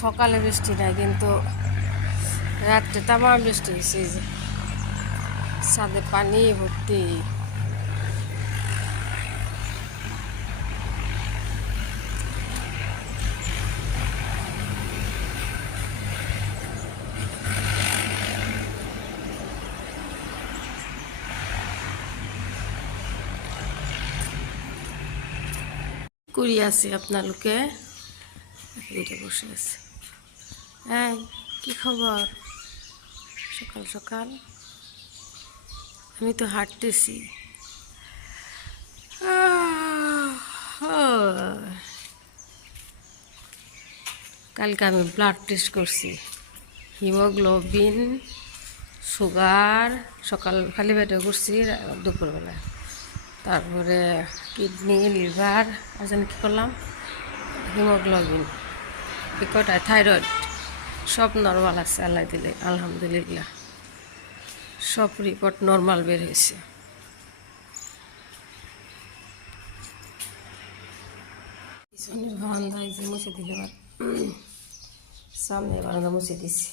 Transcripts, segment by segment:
সকালে বৃষ্টি নাই, কিন্তু রাত্রে তামাম বৃষ্টি হয়েছে। যে ছাদে পানি ভর্তি। করি আছে আপনালোকে বসে আছে। হ্যাঁ, কি খবর? সকাল সকাল আমি তো হাঁটতেছি। কালকে আমি ব্লাড টেস্ট করছি, হিমোগ্লোবিন, সুগার সকাল খালি পেটে করছি দুপুরবেলা। তারপরে কিডনি, লিভার, আর যেন কী করলাম, হিমোগ্লোবিন, কয়টা থাইরয়েড, সব নর্মাল আছে আল্লাহ দিলে, আলহামদুলিল্লাহ। সব রিপোর্ট নর্মাল বের হয়েছে। পিছনের বারান্দায় যে মুছে দিলে, সামনের বারান্দা মুছে দিছি।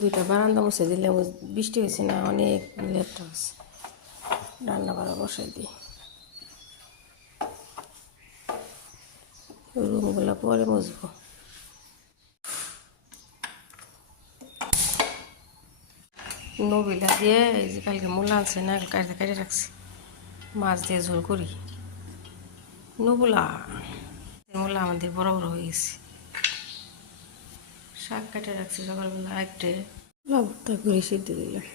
দুইটা বারান্দা মুছে দিলে বৃষ্টি হয়েছে না, অনেক লেট হয়েছে। রান্না করা বসাই দিই। রুমগুলো পরে মুছবো। নবিলা দিয়ে এই যে কালকে মূলা আনছে না, কাটে কাটে রাখছি, মাছ দিয়ে ঝোল করি। নবুলা মূলা আমাদের বড় বড় হয়ে গেছে। শাক কাটে রাখছি সকালবেলা, একটা ভর্তা করে সিদ্ধ দিলাম।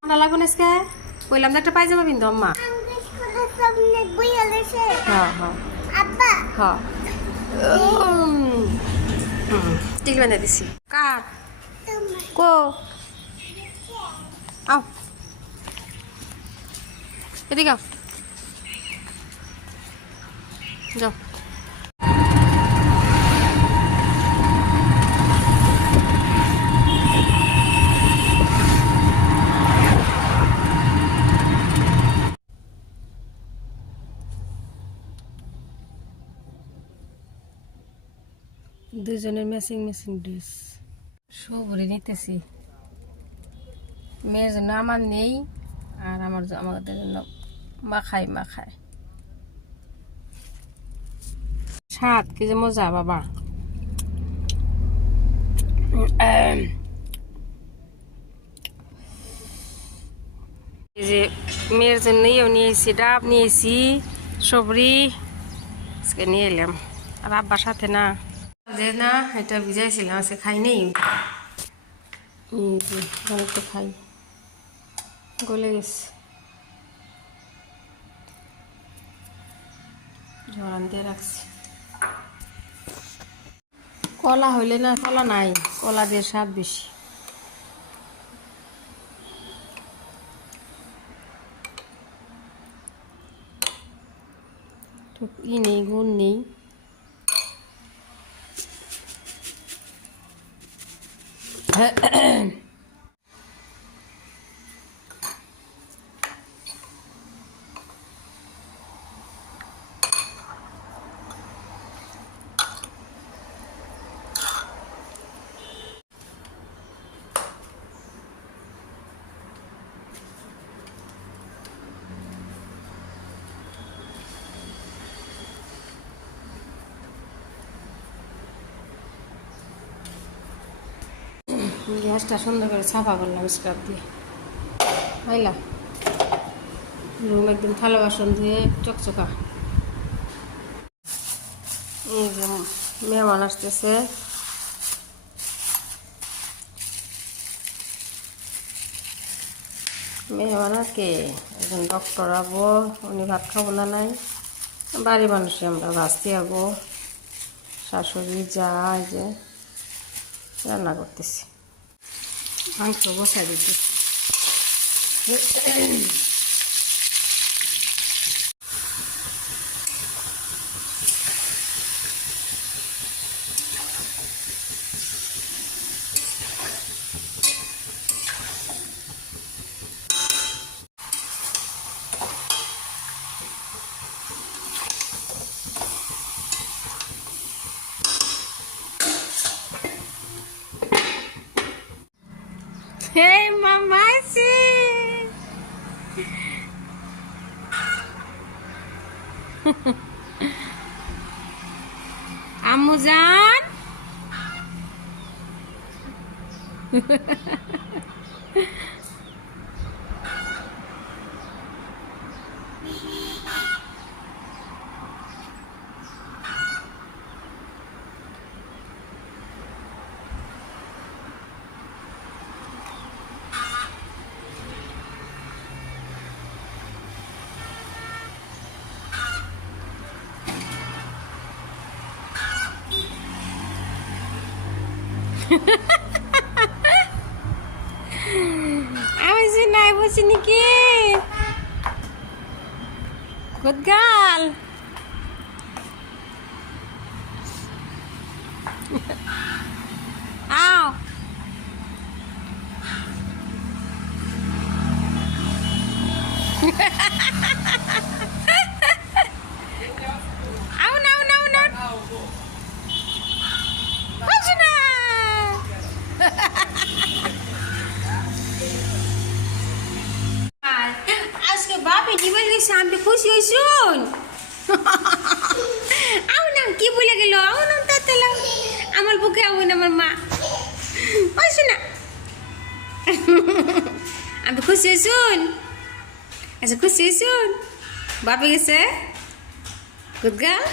ঠান্ডা লাগবে না আজকে, কইলাম না একটা পায়জামা বিন্দু আম্মা। হ্যাঁ হ্যাঁ হ্যাঁ, টিক বানিয়ে দিছি। কার কো আও, এদিকে আও, যাও। দুজনের ম্যাচিং ম্যাচিং ড্রেস সবরে নিতেছি। মেয়ের জন্য আমার নেই, আর আমাদের জন্য মাখায় মাখায়। স্বাদ কি যে মজা বাবা। এই যে মেয়ের জন্য নিয়েছি, ডাব নিয়েছি, সবরি আজকে নিয়ে এলাম। আর আব্বার সাথে না যে না, এটা ভিজাইছিলাম, আজকে খাই নেই, তো খাই, গলে গেছে। জড়ান দিয়ে রাখছি। কলা হইলে না, কলা নাই, কলা দিয়ে স্বাদ বেশি। ই নেই, গুণ নেই। গ্যাসটা সুন্দর করে সাফা করলাম স্ক্রাব দিয়ে, হাইলা রুম একদম থালা বাসন ধুয়ে চকচকা। এই যে মেহমান আসতেছে, মেহমান আর কে, একজন ডক্টর আবো, উনি ভাত খাবো না নাই, বাড়ি মানুষে আমরা ভাজতে আবো, শাশুড়ি যা এই যে রান্না করতেছি, মাংস বসাই দিতেছি। Hey, mamaci. Amujan. Ami sih naik bus ini ki. Good girl. Ow. Aun, aun, aun, aun. Bajna. আজকে বাপে কি বলে গেছে, আমি খুশি হইছুন। আউনাম কি বলে গেল, আউনাম তাতেলাম আমার বুকে, আউন আমার মা হইছ না। আমি খুশি হইছুন, আচ্ছা খুশি হইছুন, বাপে গেছে। গুড গার্ল,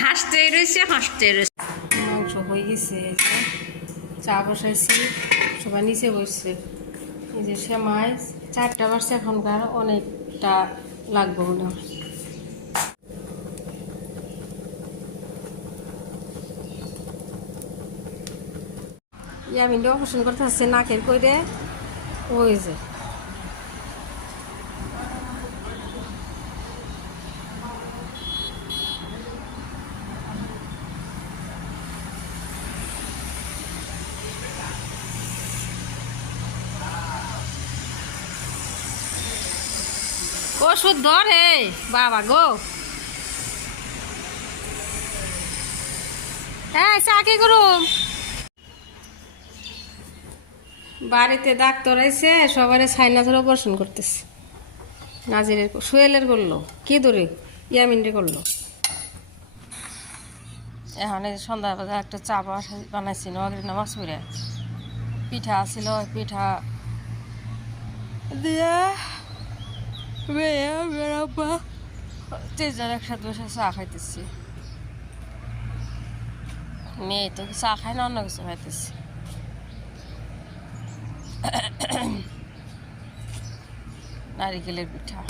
হাসতে রয়েছে, হাসতে রয়েছে। মাংস হয়ে গেছে, চা বসাইছি, সবাই নিচে বসছে। এই যে সেমাই 4টা বাজছে, এখনকার অনেকটা লাগবে না। ইয়ামিন অপারেশন করতে আসছে নাকের কইরে, ওই যে ওষুধ ধরে বাবা গো। হ্যাঁ চা কি করুম, বাড়িতে ডাক্তার এসে সবারে সাইনাসের অপারেশন করতেছে। নাজিরের সোহেলের করলো, কি ধরে ইয়ামিনরে করলো। এখন এই সন্ধ্যাবেলা একটা চা বানাইছি, নগরীর নামাজ পড়ে পিঠা ছিল, পিঠা দিয়া বেড়াবা 3 জন একসাথে বসে চা খাইতেছি। মেয়ে তো চা খায় না, অন্য কিছু খাইতেছি। নারিকেলের পিঠা।